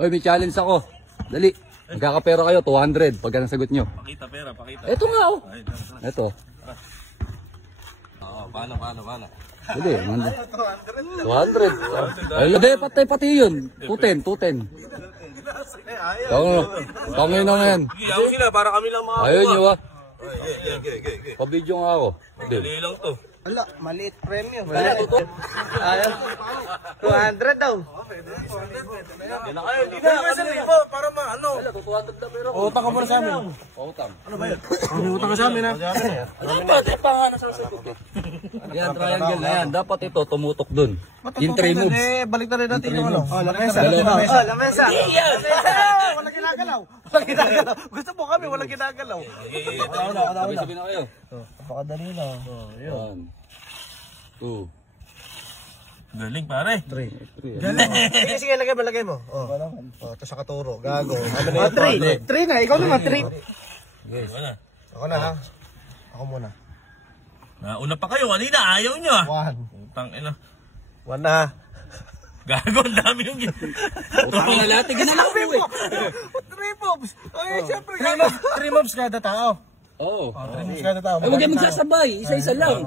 Oy, may challenge ako. Dali. Magkakapera kayo, 200 pagka nasagot nyo. Pakita pera, pakita. Ito nga oh. Ito. Oo, paano. Dali, 200. Ay, hindi, pati yun. 210. Tangin na yan. Ayaw sila, para kami lang mga Ayun nyo ah. Okay. Pabidyo nga ako. Dali lang to. Ala, maliit premium. Wala ito. Ayaw. 200 daw. Yan na kayo, dito na kasi para maano. Utang ka muna sa amin. Pautang. Utang ka sa amin ha. Ano ba? Di pa nga nasasagot. Yan, triangle na yan. Dapat ito, tumutok dun. Yung 3 moves. Balik na rin natin yung ano. Lamesa. Lamesa. Walang ginagalaw. Gusto mo kami, walang ginagalaw. Sabi na kayo. Pakadali na. 1, 2, Galing pare. 3. Sige, lagay mo. Ito sa katuro. Gago. 3 na, ikaw naman 3. Wala. Ako na ha. Ako muna. Nauna pa kayo, kanina ayaw nyo ah. 1. Utang ina. 1 na. Gago, ang dami yung Utang na lahat. Ginalaw mo eh. 3 moves. Ay, syempre. 3 moves kada tao. Oo. 3 moves kada tao. Ay, huwag kayo magsasabay. Isa-isa lang.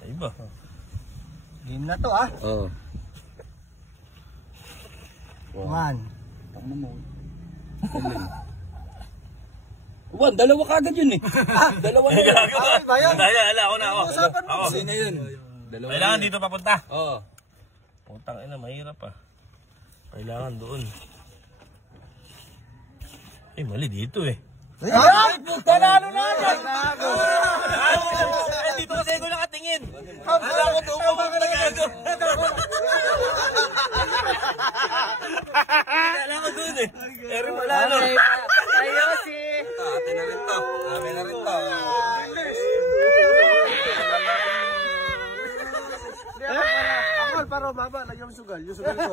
Ay ba? Game na to ah. Oo. 1. Tama mo. Juan, dalawa kagad yun eh. Dalawa na yun. Gago ba? Ala, ako na ako. Ako. Sino yun? Dalawa na Kailangan yun. dito papunta. Oo. Utang ina, mahirap ah. Kailangan doon. Eh, mali dito eh. Ay, puta na na. Eh, dito kasi ako nakatingin. Wala ko doon pa mga nagago. Wala ko doon eh. Pero wala no. Ayosi. Atin na rin to. Amin na rin to. Para baba, lagyan mo sugal. Yung sugal ko.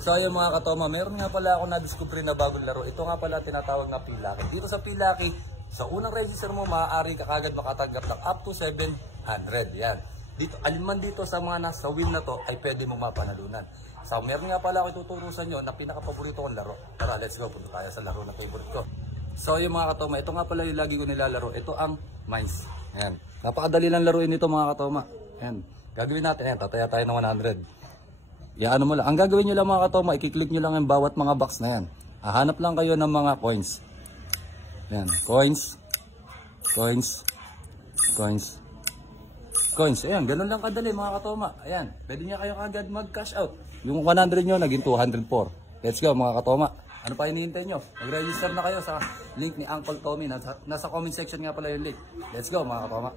So yung mga katoma, meron nga pala ako na-discover na bagong laro. Ito nga pala tinatawag na Pilaki. Dito sa Pilaki, sa unang register mo, maaari ka kagad makatanggap ng up to 700. Yan. Dito, aliman dito sa mga nasa win na to, ay pwede mo mapanalunan. So meron nga pala ako ituturo sa inyo na pinaka-paborito kong laro. Tara, let's go. Punta tayo sa laro na favorite ko. So yung mga katoma, ito nga pala yung lagi ko nilalaro. Ito ang Mines. Yan. Napakadali lang laruin ito mga katoma. Yan. Gagawin natin. Yan. Tataya tayo ng 100. Yan mo lang. Ang gagawin nyo lang mga katoma, i-click nyo lang yung bawat mga box na yan. Hahanap lang kayo ng mga coins. Yan. Coins. Ayan. Ganun lang kadali mga katoma. Ayan. Pwede nyo kayo kagad mag-cash out. Yung 100 nyo, naging 204. Let's go mga katoma. Ano pa hinihintay nyo? Mag-register na kayo sa link ni Uncle Tommy. Nasa comment section nga pala yung link. Let's go mga katoma.